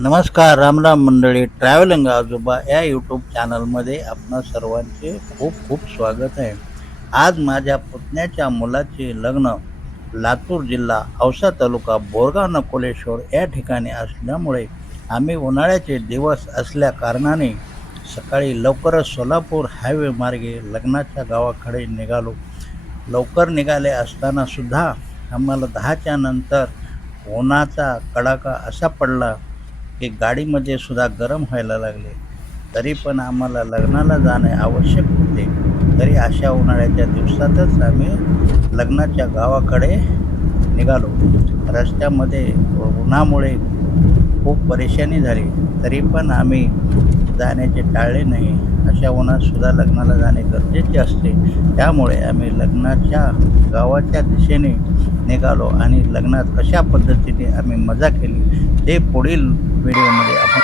नमस्कार, रामराम मंडळी. ट्रॅव्हलिंग आजोबा या यूट्यूब चॅनलमध्ये आपणा सर्वांचे खूप खूप स्वागत आहे. आज माझ्या पुतण्याच्या मुलाचे लग्न लातूर जिल्हा औसा तालुका बोरगाव नकोलेश्वर या ठिकाणी असल्यामुळे आम्ही उन्हाळ्याचे दिवस असल्या कारणाने सकाळी लवकरच सोलापूर हायवे मार्गे लग्नाच्या गावाकडे निघालो. लवकर निघाले असताना सुद्धा आम्हाला 10च्या नंतर उन्हाचा कडाका असा पडला की गाडीमध्ये सुद्धा गरम व्हायला लागले. तरी पण आम्हाला लग्नाला जाणे आवश्यक होते. तरी अशा उन्हाळ्याच्या दिवसातच आम्ही लग्नाच्या गावाकडे निघालो. रस्त्यामध्ये उन्हामुळे खूप परेशानी झाली, तरी पण आम्ही जाण्याचे टाळले नाही. अशा उन्हातसुद्धा लग्नाला जाणे गरजेचे असते. त्यामुळे आम्ही लग्नाच्या गावाच्या दिशेने निघालो आणि लग्नात कशा पद्धतीने आम्ही मजा केली ते पुढील व्हिडिओमध्ये आपण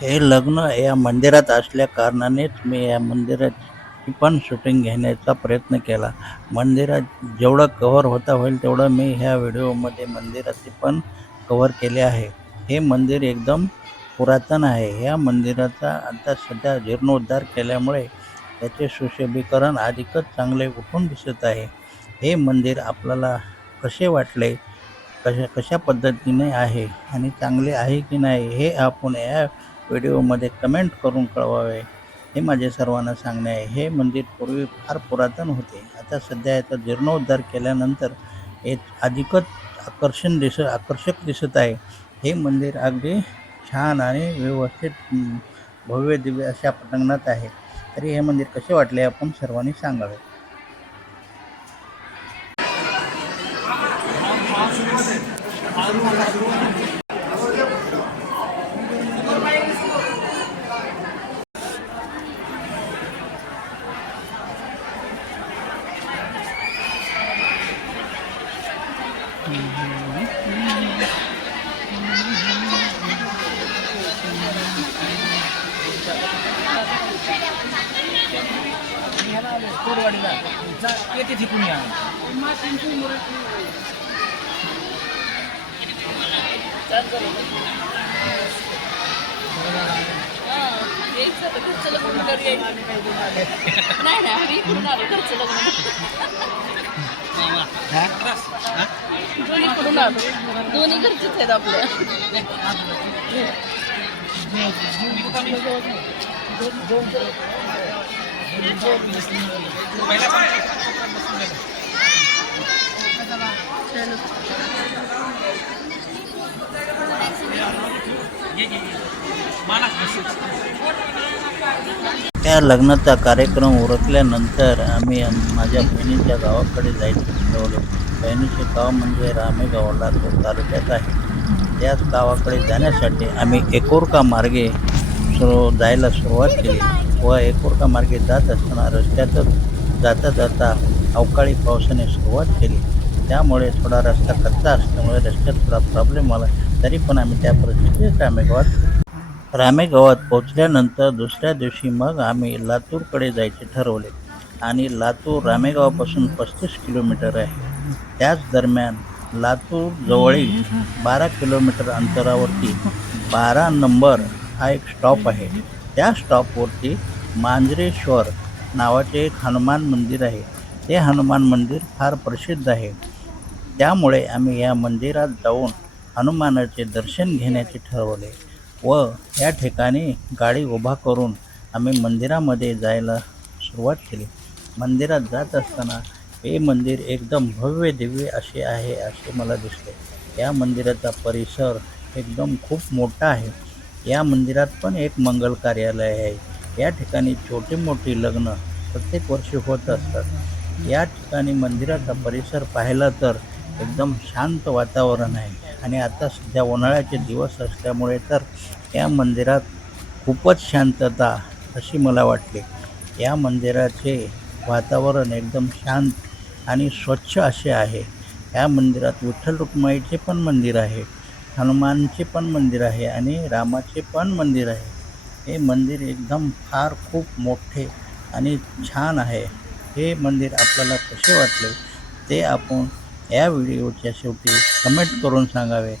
हे लग्न या मंदिरात असल्या कारणानेच मी या मंदिराची पण शूटिंग घेण्याचा प्रयत्न केला. मंदिरात जेवढं कव्हर होता होईल तेवढं मी ह्या व्हिडिओमध्ये मंदिराचे पण कव्हर केले आहे. हे मंदिर एकदम पुरातन आहे. ह्या मंदिराचा आता सध्या जीर्णोद्धार केल्यामुळे त्याचे सुशोभीकरण अधिकच चांगले उठून दिसत आहे. हे मंदिर आपल्याला कसे वाटले, कशा पद्धतीने आहे आणि चांगले आहे की नाही हे आपण या व्हिडिओमध्ये कमेंट करून कळवावे हे माझे सर्वांना सांगणे आहे. हे मंदिर पूर्वी फार पुरातन होते. आता सध्या याचा जीर्णोद्धार केल्यानंतर हे अधिकच आकर्षक दिसत आहे. हे मंदिर अगदी छान आणि व्यवस्थित भव्य दिव्य अशा पटांगणात आहे. तरी हे मंदिर कसे वाटले आपण सर्वांनी सांगावे. येते तिकडून या दोन्ही घरचेच आहेत आपल्या. त्या लग्नाचा कार्यक्रम उरकल्यानंतर आम्ही माझ्या बहिणीच्या गावाकडे जायचं ठरवलं. बहिणीचे गाव म्हणजे रामेगाव लातूर तालुक्यात आहे. त्याच गावाकडे जाण्यासाठी आम्ही एकोरका मार्गे जायला सुरुवात केली व एकोरका मार्गे जात असताना रस्त्यातच जाता जाता अवकाळी पावसाने सुरुवात केली. त्यामुळे थोडा रस्ता कच्चा असल्यामुळे रस्त्यात थोडा प्रॉब्लेम आला. तरी पण आम्ही त्या परिस्थितीत रामेगावात पोचल्यानंतर दुसऱ्या दिवशी मग आम्ही लातूरकडे जायचे ठरवले आणि लातूर रामेगावापासून 35 किलोमीटर आहे. त्याच दरम्यान लातूर जवळील 12 किलोमीटर अंतरावरती 12 नंबर हा एक स्टॉप आहे. त्या स्टॉपवरती मांजरेश्वर नावाचे एक हनुमान मंदिर आहे. ते हनुमान मंदिर फार प्रसिद्ध आहे. त्यामुळे आम्ही या मंदिरात जाऊन हनुमानाचे दर्शन घेण्याचे ठरवले व या ठिकाणी गाडी उभा करून आम्ही मंदिरामध्ये जायला सुरुवात केली. मंदिरात जात असताना हे मंदिर एकदम भव्य दिव्य असे आहे असे मला दिसले. या मंदिराचा परिसर एकदम खूप मोठा आहे. या मंदिरात पण एक मंगल कार्यालय आहे. या ठिकाणी छोटी मोठी लग्न प्रत्येक वर्षी होत असतात. या ठिकाणी मंदिराचा परिसर पाहिला तर एकदम शांत वातावरण आहे आणि आता सध्या उन्हाळ्याचे दिवस असल्यामुळे तर या मंदिरात खूपच शांतता अशी मला वाटली. या मंदिराचे वातावरण एकदम शांत आणि स्वच्छ असे आहे. या मंदिरात विठ्ठल रुक्माईचे पण मंदिर आहे, हनुमानचे पण मंदिर आहे आणि रामाचे पण मंदिर आहे. हे मंदिर एकदम फार खूप मोठे आणि छान आहे. हे मंदिर आपल्याला कसे वाटले ते आपण या व्हिडिओच्या शेवटी कमेंट करून सांगावे.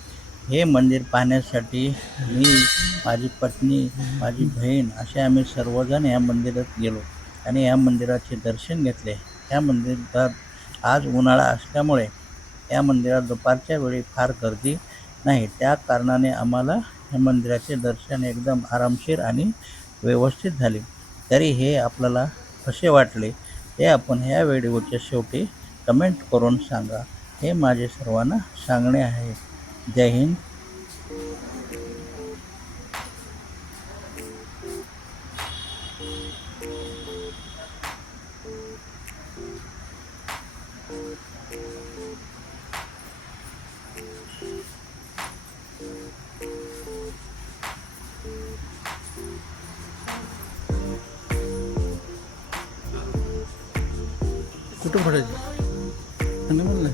हे मंदिर पाहण्यासाठी मी, माझी पत्नी, माझी बहीण असे आम्ही सर्वजण या मंदिरात गेलो आणि या मंदिराचे दर्शन घेतले. या मंदिरात आज उन्हाळा असल्यामुळे या मंदिरात दुपारच्या वेळी फार गर्दी नाही. त्या कारणाने आम्हाला या मंदिराचे दर्शन एकदम आरामशीर आणि व्यवस्थित झाले. तरी हे आपल्याला कसे वाटले ते आपण ह्या व्हिडिओच्या शेवटी कमेंट करून सांगा. हे माझे सर्वांना सांगणे आहे. जय हिंद. कुठं पडायचं? म्हणलं